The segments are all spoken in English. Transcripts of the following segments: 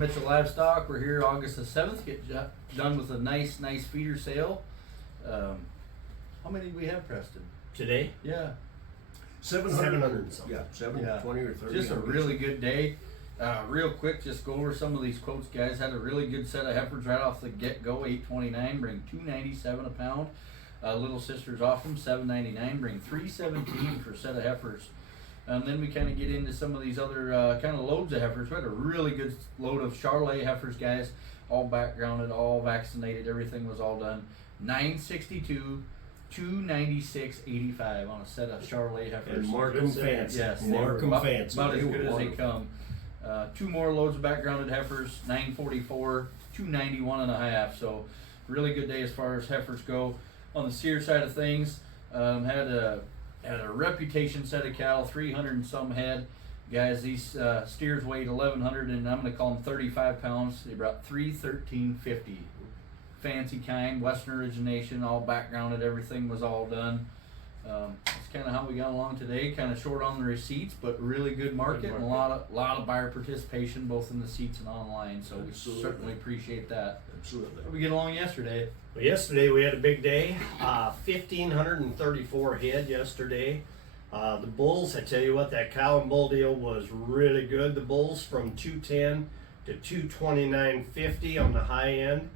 Mitchell Livestock. We're here August the 7th, done with a nice feeder sale. How many do we have, Preston? Today? Yeah. 700 and something. Yeah, 720 or 30. Just a really good day. Real quick, just go over some of these quotes, guys. Had a really good set of heifers right off the get-go. 829, bring 297 a pound. Little Sisters off them, 799, bring 317 for a set of heifers. And then we kind of get into some of these other kind of loads of heifers. We had a really good load of Charolais heifers, guys. All backgrounded, all vaccinated. Everything was all done. 962, 296.85 on a set of Charolais heifers. And mark them fancy. Yes, mark them fancy. About as They good were as they wonderful. come. Two more loads of backgrounded heifers, 944, 291 and a half. So really good day as far as heifers go. On the steer side of things, had a reputation set of cattle, 300 and some head. Guys, these steers weighed 1,100 and I'm going to call them 35 pounds. They brought 313.50. Fancy kind, Western origination, all backgrounded, everything was all done. That's kind of how we got along today. Kind of short on the receipts, but really good market and a lot of buyer participation both in the seats and online. So we certainly appreciate that. Absolutely. How'd we get along yesterday? Well, yesterday we had a big day. 1,534 head yesterday. The bulls, I tell you what, that cow and bull deal was really good. The bulls from 210 to 229.50 on the high end.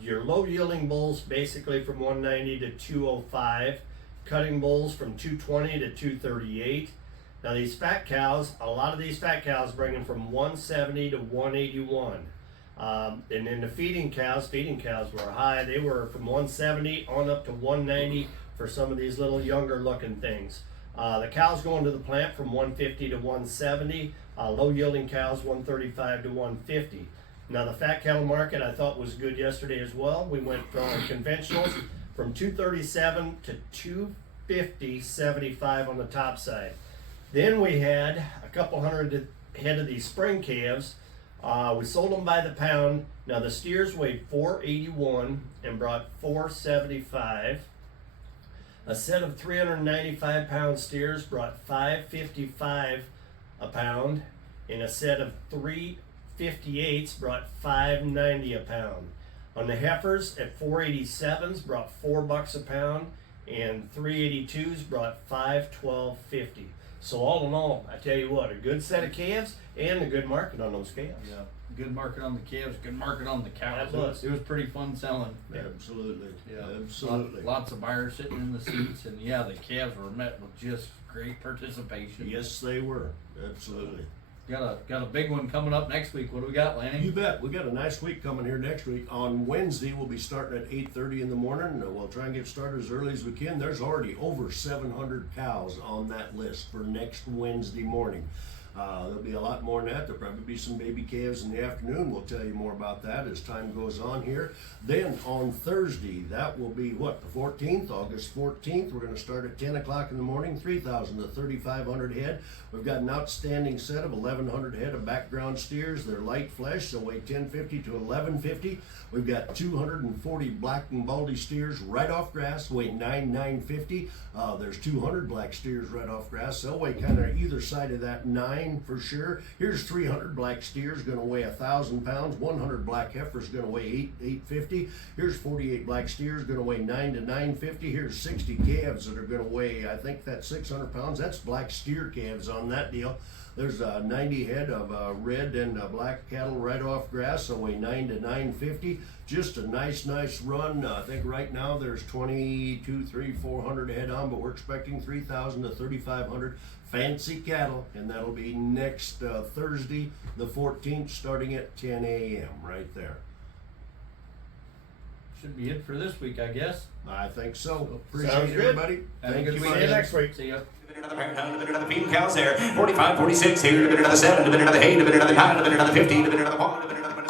Your low yielding bulls basically from 190 to 205. Cutting bulls from 220 to 238. Now these fat cows, a lot of these fat cows bring them from 170 to 181. And then the feeding cows were high. They were from 170 on up to 190 for some of these little younger looking things. The cows going to the plant from 150 to 170. Low yielding cows 135 to 150. Now the fat cattle market I thought was good yesterday as well. We went from conventionals from 237 to 250.75 on the top side. Then we had a couple hundred head of these spring calves. We sold them by the pound. Now the steers weighed 481 and brought 475. A set of 395 pound steers brought 555 a pound, and a set of 358s brought 590 a pound. On the heifers at 487s brought $4 a pound, and 382s brought $512.50. So all in all, I tell you what, a good set of calves and a good market on those calves. Yeah, good market on the calves, good market on the cows. That was. It was pretty fun selling. Absolutely. Yeah, Absolutely. Lots of buyers sitting in the seats, and yeah, the calves were met with just great participation. Yes, they were. Absolutely. Got a big one coming up next week. What do we got, Lanny? You bet. We got a nice week coming here next week. On Wednesday, we'll be starting at 8:30 in the morning. We'll try and get started as early as we can. There's already over 700 cows on that list for next Wednesday morning. There'll be a lot more than that. There'll probably be some baby calves in the afternoon. We'll tell you more about that as time goes on here. Then on Thursday, that will be what, the 14th, August 14th. We're going to start at 10 o'clock in the morning, 3,000 to 3,500 head. We've got an outstanding set of 1,100 head of background steers. They're light flesh, so weigh 1050 to 1150. We've got 240 black and baldy steers right off grass, weigh 950. There's 200 black steers right off grass. They'll weigh kind of either side of that 9 for sure. Here's 300 black steers going to weigh 1,000 pounds. 100 black heifers going to weigh 850. Here's 48 black steers going to weigh 9 to 950. Here's 60 calves that are going to weigh, I think that's 600 pounds. That's black steer calves on that deal. There's 90 head of red and black cattle right off grass, so weigh 9 to 950. Just a nice run. I think right now there's 400 head on, but we're expecting 3,000 to 3,500 fancy cattle, and that'll be next Thursday, the 14th, starting at 10 a.m. right there. Should be it for this week, I guess. I think so. Sounds Appreciate it, good. everybody. Have a Thank good you. weekend. See you next week. See ya. Another parent, another feeding cows there. 45, 46 here, another 7, another 8, another 9, another 15, another 1, another